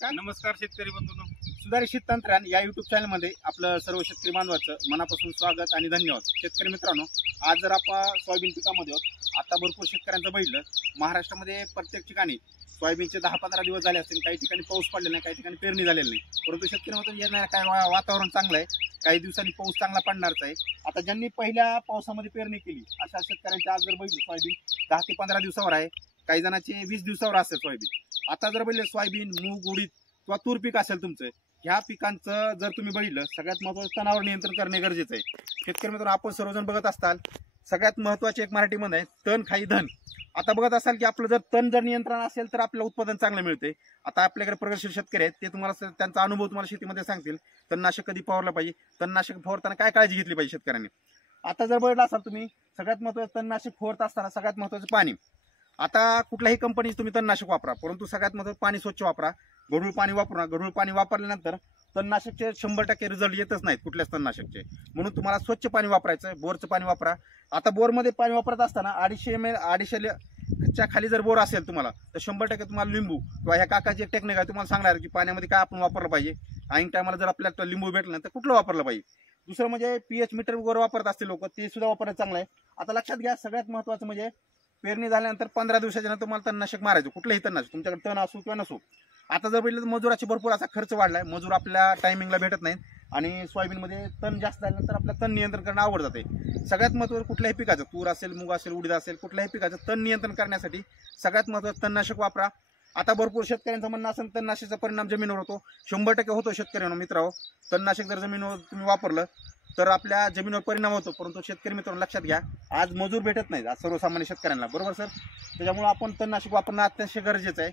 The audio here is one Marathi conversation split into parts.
नमस्कार नमस्कार शेतकरी बंधूंनो. सुधारित तंत्रज्ञान या युट्यूब चॅनल मध्ये आपलं सर्व शेतकरी बांधवाचं मनापासून स्वागत आणि धन्यवाद. शेतकरी मित्रांनो, आज जर आपण सोयाबीन पिकामध्ये आहोत. आता भरपूर शेतकऱ्यांचं बघितलं, महाराष्ट्रामध्ये प्रत्येक ठिकाणी सोयाबीनचे 10-15 दिवस झाले असतील. काही ठिकाणी पाऊस पडलेला नाही, काही ठिकाणी पेरणी झालेली नाही. परंतु शेतकऱ्यांमध्ये येणारं काय वातावरण चांगलं आहे, काही दिवसांनी पाऊस चांगला पडणारच आहे. आता ज्यांनी पहिल्या पावसामध्ये पेरणी केली अशा शेतकऱ्यांचे आज जर बघितलं सोयाबीन 10 ते 15 दिवसावर आहे, काही जणांचे 20 दिवसावर असेल सोयाबीन. आता जर बघितलं सोयाबीन, मूग, उडीद किंवा तूर पीक असेल तुमचं, ह्या पिकांचं जर तुम्ही बघितलं, सगळ्यात महत्त्वाचं तणावर नियंत्रण करणे गरजेचं आहे. शेतकरी मित्रांनो, आपण सर्वजण बघत असताल, सगळ्यात महत्त्वाचे एक मराठीमध्ये आहे तण खाई धन. आता बघत असाल की आपलं जर तण जर नियंत्रण असेल तर आपल्याला उत्पादन चांगलं मिळते. आता आपल्याकडे प्रगतशील शेतकरी आहेत, ते तुम्हाला त्यांचा अनुभव तुम्हाला शेतीमध्ये सांगतील. तणनाशक कधी फवारलं पाहिजे, तणनाशक फवारताना काय काळजी घेतली पाहिजे शेतकऱ्यांनी. आता जर बघितलं असाल तुम्ही, सगळ्यात महत्त्वाचं तणनाशक फवारत असताना सगळ्यात महत्त्वाचं पाणी. आता कुठल्याही कंपनीचं तुम्ही तणनाशक वापरा, परंतु सगळ्यात महत्त्वाचं पाणी स्वच्छ वापरा. गढूळ पाणी वापरू नका. गढूळ पाणी वापरल्यानंतर तणनाशकचे 100% रिझल्ट येतच नाहीत कुठल्याच तणनाशकचे. म्हणून तुम्हाला स्वच्छ पाणी वापरायचं, बोरचं पाणी वापरा. आता बोरमध्ये पाणी वापरत असताना 250 खाली जर बोर असेल तुम्हाला, तर 100% तुम्हाला लिंबू किंवा ह्या काकाची एक टेक्निक आहे, तुम्हाला सांगणार की पाण्यामध्ये काय आपण वापरलं पाहिजे. ऐन टायमाला जर आपल्याला लिंबू भेटलं नाही तर कुठलं वापरलं पाहिजे. दुसरं म्हणजे पीएच मीटर वगैरे वापरत असते लोक, ते सुद्धा वापरणं चांगलं आहे. आता लक्षात घ्या, सगळ्यात महत्त्वाचं म्हणजे पेरणी झाल्यानंतर 15 दिवसाच्या नंतर तुम्हाला तणनाशक मारायचं, कुठलंही तणनाशक, तुमच्याकडे तण असो किंवा नसो. आता जर बघितलं तर मजुराची भरपूर असा खर्च वाढलाय, मजूर आपल्या टायमिंगला भेटत नाहीत आणि सोयाबीनमध्ये तण जास्त झाल्यानंतर आपल्याला तण नियंत्रण करणं आवड जाते. सगळ्यात महत्त्वाचं कुठल्याही पिकाचं, तूर असेल, मूग असेल, उडीद असेल, कुठल्याही पिकाचं तण नियंत्रण करण्यासाठी सगळ्यात महत्त्वाचं तणनाशक वापरा. आता भरपूर शेतकऱ्यांचं म्हणणं असेल तणनाशकाचा परिणाम जमिनीवर होतो. 100% होतो शेतकऱ्यांना. मित्रांनो, तणनाशक जर जमिनीवर तुम्ही वापरलं तर आपल्या जमिनीवर परिणाम होतो. परंतु शेतकरी मित्रांनो लक्षात घ्या, आज मजूर भेटत नाहीत आज सर्वसामान्य शेतकऱ्यांना, बरोबर सर. त्याच्यामुळे आपण तणनाशक वापरणं अत्यंत गरजेचं आहे.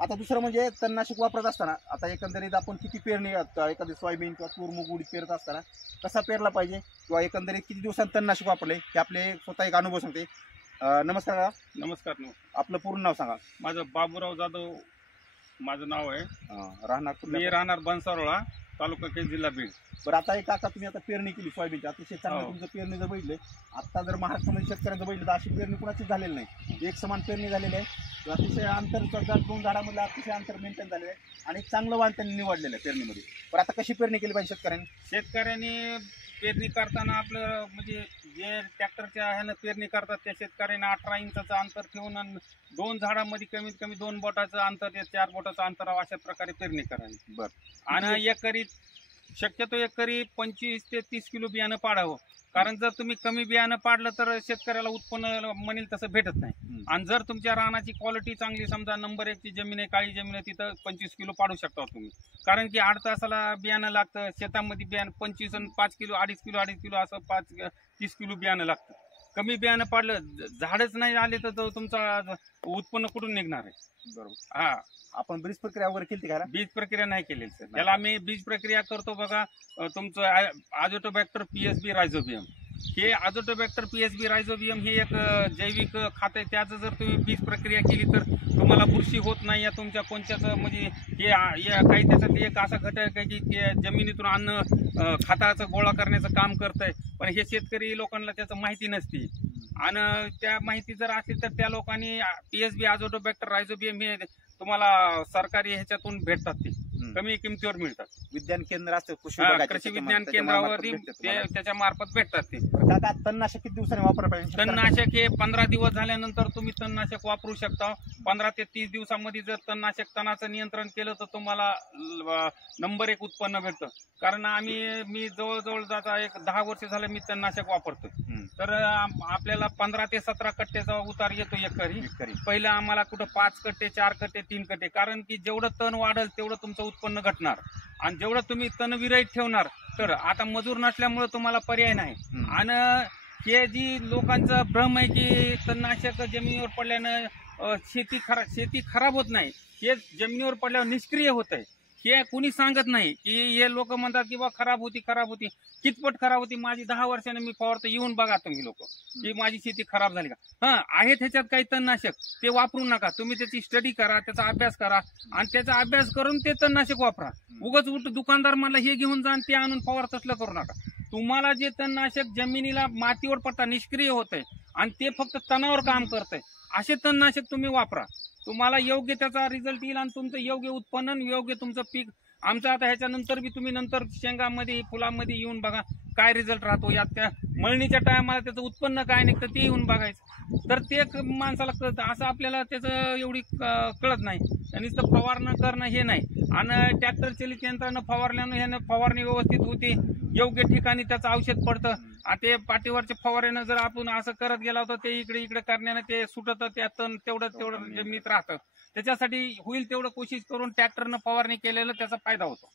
आता दुसरं म्हणजे तणनाशक वापरत असताना, आता एकंदरीत आपण किती पेरणी, एखादी सोयाबीन किंवा तूर, मूग, उडीद पेरत असताना कसा पेरला पाहिजे किंवा एकंदरीत किती दिवसांत तणनाशक वापरले, हे आपले स्वतः एक अनुभव सांगते. नमस्कार. नमस्कार. आपलं पूर्ण नाव सांगा. माझं बाबूराव जाधव माझं नाव आहे. राहणार मी राहणार बनसारोळा, तालुका केज, जिल्हा बीड. बरं, आता एक आता तुम्ही आता पेरणी केली सोयाबीनची, अतिशय चांगलं तुमचं पेरणी जर बघितलं, आता जर महाराष्ट्रामध्ये शेतकऱ्यांचं बघितलं तर अशी पेरणी कुणाचीच झालेली नाही. एक समान पेरणी झालेली आहे. अतिशय अंतर 2 झाडामधलं अतिशय अंतर मेंटेन झालेलं आहे आणि चांगलं वाण त्यांनी निवडलेलं आहे पेरणीमध्ये. पण आता कशी पेरणी केली पाहिजे शेतकऱ्यांनी पेरणी करताना आपलं म्हणजे जे ट्रॅक्टरच्या ह्यानं पेरणी करतात त्या शेतकऱ्यांना 18 इंचाचं अंतर ठेवून 2 झाडामध्ये कमीत कमी 2 बोटाचं अंतर, 4 बोटाचं अंतर अशा प्रकारे पेरणी करावी. बरं. आणि शक्यतो एकरी 25 ते 30 किलो बियाणं पाडावं. कारण जर तुम्ही कमी बियाणं पाडलं तर शेतकऱ्याला उत्पन्न म्हणेल तसं भेटत नाही. आणि जर तुमच्या रानाची क्वालिटी चांगली, समजा नंबर 1 ची जमीन आहे, काळी जमीन आहे, तिथं 25 किलो पाडू शकता तुम्ही. कारण की 8 तासाला बियाणं लागतं. शेतामध्ये बियाणं 25 आणि 5 किलो, 2.5 किलो असं 30 किलो बियाणं लागतं. कमी बियाणं पाडलं, झाडच नाही आले तर तुमचा उत्पन्न कुठून निघणार आहे. बरोबर. हा, आपण बीज प्रक्रिया वगैरे केली का? बीज प्रक्रिया नाही केलेली सर. त्याला आम्ही बीज प्रक्रिया करतो बघा. तुमचं अझोटोबॅक्टर पीएसबी रायझोबियम, हे अझोटोबॅक्टर पीएसबी रायझोबियम हे एक जैविक खात आहे. त्याचं जर तुम्ही बीज प्रक्रिया केली तर तुम्हाला बुरशी होत नाही. या तुमच्या कोणत्याच म्हणजे हे काही त्याच्यात एक असा घटक आहे की ते जमिनीतून अन्न खताचं गोळा करण्याचं काम करतंय. पण हे शेतकरी लोकांना त्याचं माहिती नसते. आणि त्या माहिती जर असेल तर त्या लोकांनी पीएसबी अझोटोबॅक्टर रायझोबियम हे तुम्हाला सरकारी ह्याच्यातून भेटतात, ते कमी किमतीवर मिळतात. विज्ञान केंद्र असतं, कृषी विज्ञान केंद्रावरती त्याच्या मार्फत भेटतात ते. तणनाशक किती दिवसांनी वापरायला पाहिजे? तणनाशक हे 15 दिवस झाल्यानंतर तुम्ही तणनाशक वापरू शकता. 15 ते 30 दिवसामध्ये जर तणनाशक तणाचं नियंत्रण केलं तर तुम्हाला नंबर 1 उत्पन्न भेटतं. कारण मी जवळजवळ जाता एक 10 वर्ष झालं मी तणनाशक वापरतो. तर आपल्याला 15 ते 17 कट्ट्याचा उतार येतो एकरी. पहिलं आम्हाला कुठं 5 कट्टे, 4 कट्टे, 3 कट्टे. कारण की जेवढं तण वाढेल तेवढं तुमचं उत्पन्न घटणार. आणि जेवढं तुम्ही तण विरहित ठेवणार, तर आता मजूर नसल्यामुळे तुम्हाला पर्याय नाही. आणि हे जी लोकांचा भ्रम आहे की तणनाशक जमिनीवर पडल्यानं शेती खराब होत नाही, हे जमिनीवर पडल्यावर निष्क्रिय होत आहे. हे कुणी सांगत नाही की हे लोक म्हणतात की बा खराब होती. कितपट खराब होती माझी, 10 वर्षाने मी फवारतो, येऊन बघा तुम्ही लोक की माझी शेती खराब झाली का. आहेत ह्याच्यात काही तणनाशक, ते वापरू नका. तुम्ही त्याची स्टडी करा, त्याचा अभ्यास करा आणि त्याचा अभ्यास करून ते तणनाशक वापरा. उगाच दुकानदार मला हे घेऊन जा आणि ते आणून फवार, तसलं करू नका. तुम्हाला जे तणनाशक जमिनीला मातीवर पडता निष्क्रिय होत आहे आणि ते फक्त तणावर काम करतंय, असे तणनाशक तुम्ही वापरा. तुम्हाला योग्य त्याचा रिझल्ट येईल आणि तुमचं योग्य उत्पन्न, योग्य तुमचं पीक. आमचं आता ह्याच्यानंतर बी तुम्ही नंतर शेंगामध्ये, फुलामध्ये येऊन बघा काय रिझल्ट राहतो. यात त्या मळणीच्या टायमाला त्याचं उत्पन्न काय निघतं ते येऊन बघायचं. तर ते माणसाला कळतं, असं आपल्याला त्याचं एवढी कळत नाही. नुसतं फवारणं करणं हे नाही. आणि ट्रॅक्टर चालित यंत्रानं फवारल्यानं ह्यानं फवारणी व्यवस्थित होते, योग्य ठिकाणी त्याचं औषध पडतं. आणि ते पाठीवरच्या फवाऱ्यानं जर आपण असं करत गेला होता ते इकडे इकडे करण्यानं ते सुटत, त्यातून तेवढं जमिनीत राहतं. त्याच्यासाठी होईल तेवढं कोशिश करून ट्रॅक्टरनं फवारणी केलेलं त्याचा फायदा होतो.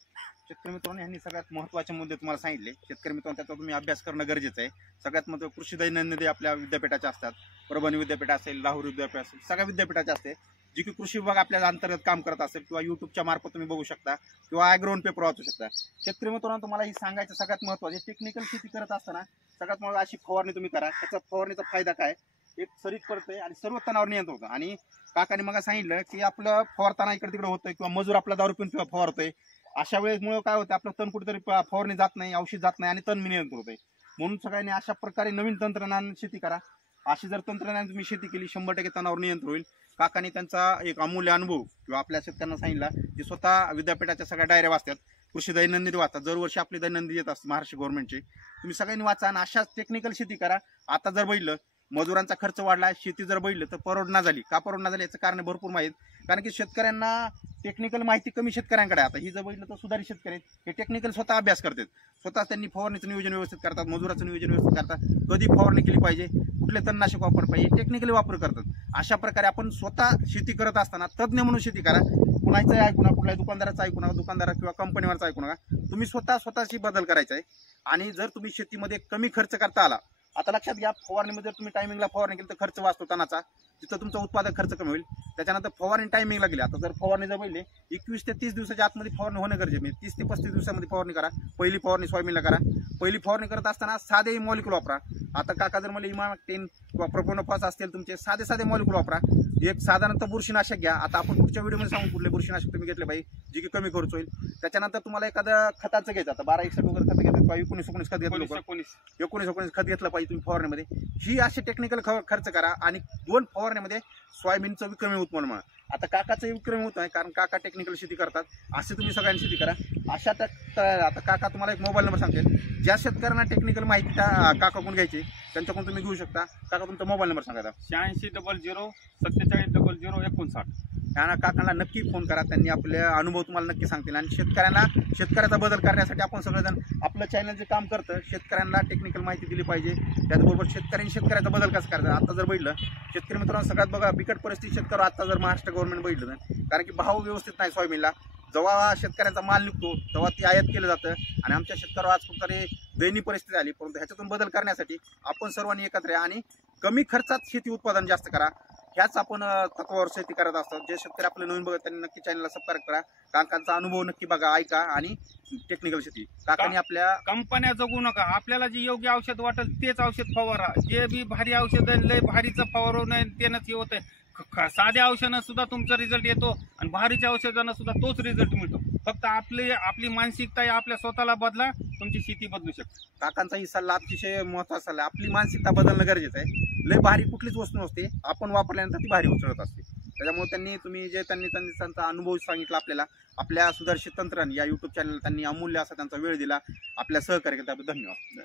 शेतकरी मित्रांनो, यांनी सगळ्यात महत्त्वाचे मुद्दे तुम्हाला सांगितले. शेतकरी मित्रांनो, त्याचा तुम्ही अभ्यास करणं गरजेचं आहे. सगळ्यात महत्त्वाचं कृषी दैनंदिन आपल्या विद्यापीठाचे असतात. परभणी विद्यापीठ असेल, लाहोर विद्यापीठ असेल, सगळ्या विद्यापीठाचे असते. जी की कृषी विभाग आपल्या अंतर्गत काम करत असेल किंवा युट्यूबच्या मार्फत तुम्ही बघू शकता किंवा ॲग्रोन पेपर वाचू शकता. शेतकरी मित्रांनो, तुम्हाला ही सांगायचं सगळ्यात महत्त्वाचं टेक्निकल शेती करत असताना सगळ्यात महत्त्वाचं अशी फवारणी तुम्ही करा. त्याचा फवारणीचा फायदा काय, एक सरीत पडतंय आणि सर्व तणावर नियंत्रण होतं. आणि काकाने मग सांगितलं की आपलं फवारताना इकडे तिकडे होतंय किंवा मजूर आपला दारू पिऊन फवारतोय, अशा वेळेमुळे काय होतं, आपलं तण कुठेतरी फवारणी जात नाही, औषध जात नाही आणि तण नियंत्रण होतंय. म्हणून सगळ्यांनी अशा प्रकारे नवीन तंत्रज्ञान शेती करा. अशी जर तंत्रज्ञान तुम्ही शेती केली 100% तणावर नियंत्रण होईल. काकांनी त्यांचा एक अमूल्य अनुभव किंवा आपल्या शेतकऱ्यांना सांगितला, जे स्वतः विद्यापीठाच्या सगळ्या डायऱ्या वाचतात, कृषी दैनंदिन वाचतात, दरवर्षी आपली दैनंदिन येत असते महाराष्ट्र गव्हर्नमेंटचे. तुम्ही सगळ्यांनी वाचा आणि अशाच टेक्निकल शेती करा. आता जर बघितलं मजुरांचा खर्च वाढला, शेती जर बघितलं तर परवडना झाली. का परवडना झाली याचं कारण भरपूर माहीत, कारण की शेतकऱ्यांना टेक्निकल माहिती कमी शेतकऱ्यांकडे. आता ही जर बघितलं तर सुधारित शेतकरी हे टेक्निकल स्वतः अभ्यास करतात, स्वतः त्यांनी फवारणीचं नियोजन व्यवस्थित करतात, मजुराचं नियोजन व्यवस्थित करतात, कधी फवारणी केली पाहिजे, कुठले तणनाशक वापर पाहिजे, टेक्निकली वापर करतात. अशा प्रकारे आपण स्वतः शेती करत असताना तज्ज्ञ म्हणून शेती करा. कुणाचं ऐकू नका, कुठल्याही दुकानदाराचं ऐकू नका, दुकानदार किंवा कंपनीवरचं ऐकू नका. तुम्ही स्वतःची बदल करायचा आहे. आणि जर तुम्ही शेतीमध्ये कमी खर्च करता आला, आता लक्षात घ्या, फवारणीमध्ये जर तुम्ही टायमिंगला फवारणी केली तर खर्च वाचतो तणाचा, तिथं तुमचा उत्पादक खर्च कमी होईल. त्याच्यानंतर फवारणी टायमिंगला गेली. आता जर फवारणी जर पहिले 21 ते 30 दिवसाच्या आतमध्ये फवारणी होणं गरजेचं आहे. 30 ते 35 दिवसामध्ये फवारणी करा. पहिली फवारणी सोयाबीनला करा. पहिली फवारणी करत असताना साधे मॉलिक्यूल वापरा. आता काका जर मला इमामेक्टिन किंवा प्रोपोनोफॉस असतील तुमचे साधे मॉलिक्यूल वापरा. एक साधारणतः बुरशीनाशक घ्या. आता आपण पुढच्या व्हिडिओमध्ये सांगू कुठले बुरशीनाशक तुम्ही घेतले पाहिजे, जे की कमी खर्च होईल. त्याच्यानंतर तुम्हाला एखादं खताचं घ्यायचं. आता 12-61 वगैरे खत घेतलं पाहिजे, 19-19 खत घेतलं, 19-19 खत घेतलं पाहिजे तुम्ही फवारणीमध्ये. ही अशी टेक्निकल खर्च करा आणि 2 फवारणीमध्ये सोयाबीनचं विक्रमी उत्पन्न म्हणा. आता काकाचं विक्रमी होत आहे, कारण काका टेक्निकल शेती करतात. असे तुम्ही सगळ्यांनी शेती करा. आता काका तुम्हाला एक मोबाईल नंबर सांगतील, ज्या शेतकऱ्यांना टेक्निकल माहिती काकाकडून घ्यायची त्यांच्याकडून तुम्ही घेऊ शकता. काका तुमचा मोबाईल नंबर सांगा. 8600 470059. त्यांना काकांना नक्की फोन करा, त्यांनी आपले अनुभव तुम्हाला नक्की सांगतील. आणि शेतकऱ्याचा बदल करण्यासाठी आपण सगळेजण आपलं चॅनल जे काम करतं, शेतकऱ्यांना टेक्निकल माहिती दिली पाहिजे. त्याचबरोबर शेतकऱ्याचा बदल कसा करायचा. आता जर बघितलं शेतकरी मित्रांनो, सगळ्यात बघा बिकट परिस्थिती शेतकरी आता जर महाराष्ट्र गव्हर्नमेंट बघितलं, कारण की भाव व्यवस्थित नाही सोयाबीनला. जेव्हा शेतकऱ्यांचा माल निघतो तेव्हा ती आयात केलं जातं आणि आमच्या शेतकऱ्यावर आज खूप सारी दयनीय परिस्थिती आली. परंतु ह्याच्यातून बदल करण्यासाठी आपण सर्वांनी एकत्र या आणि कमी खर्चात शेती उत्पादन जास्त करा. ह्याच आपण तत्वावर शेती करत असतो. जे शेतकरी आपले नवीन बघत त्यांनी नक्की चॅनलला सबस्क्राईब करा. काकांचा अनुभव नक्की बघा, ऐका आणि टेक्निकल शेती काकांनी आपल्या कंपन्या जगू नका. आपल्याला जे योग्य औषध वाटेल तेच औषध फवारा. जे बी भारी औषध लय भारीचं फवारू नये तेच हे होतंय. साध्या औषधानं सुद्धा तुमचा रिझल्ट येतो आणि भारीच्या औषधानं सुद्धा तोच रिझल्ट मिळतो. फक्त आपली मानसिकता आपल्या स्वतःला बदला, तुमची शेती बदलू शकते. काकांचा ही सल्ला अतिशय महत्त्वाचा सल्ला. आपली मानसिकता बदलणं गरजेचं आहे. लय भारी कुठलीच वस्तू नसते, आपण वापरल्यानंतर ती भारी उचलत असते. त्याच्यामुळे त्यांनी त्यांचा अनुभव सांगितला आपल्याला. आपल्या सुधारित तंत्रज्ञान या युट्यूब चॅनलला त्यांनी अमूल्य असा त्यांचा वेळ दिला, आपल्या सहकार्य केला, त्याबद्दल धन्यवाद.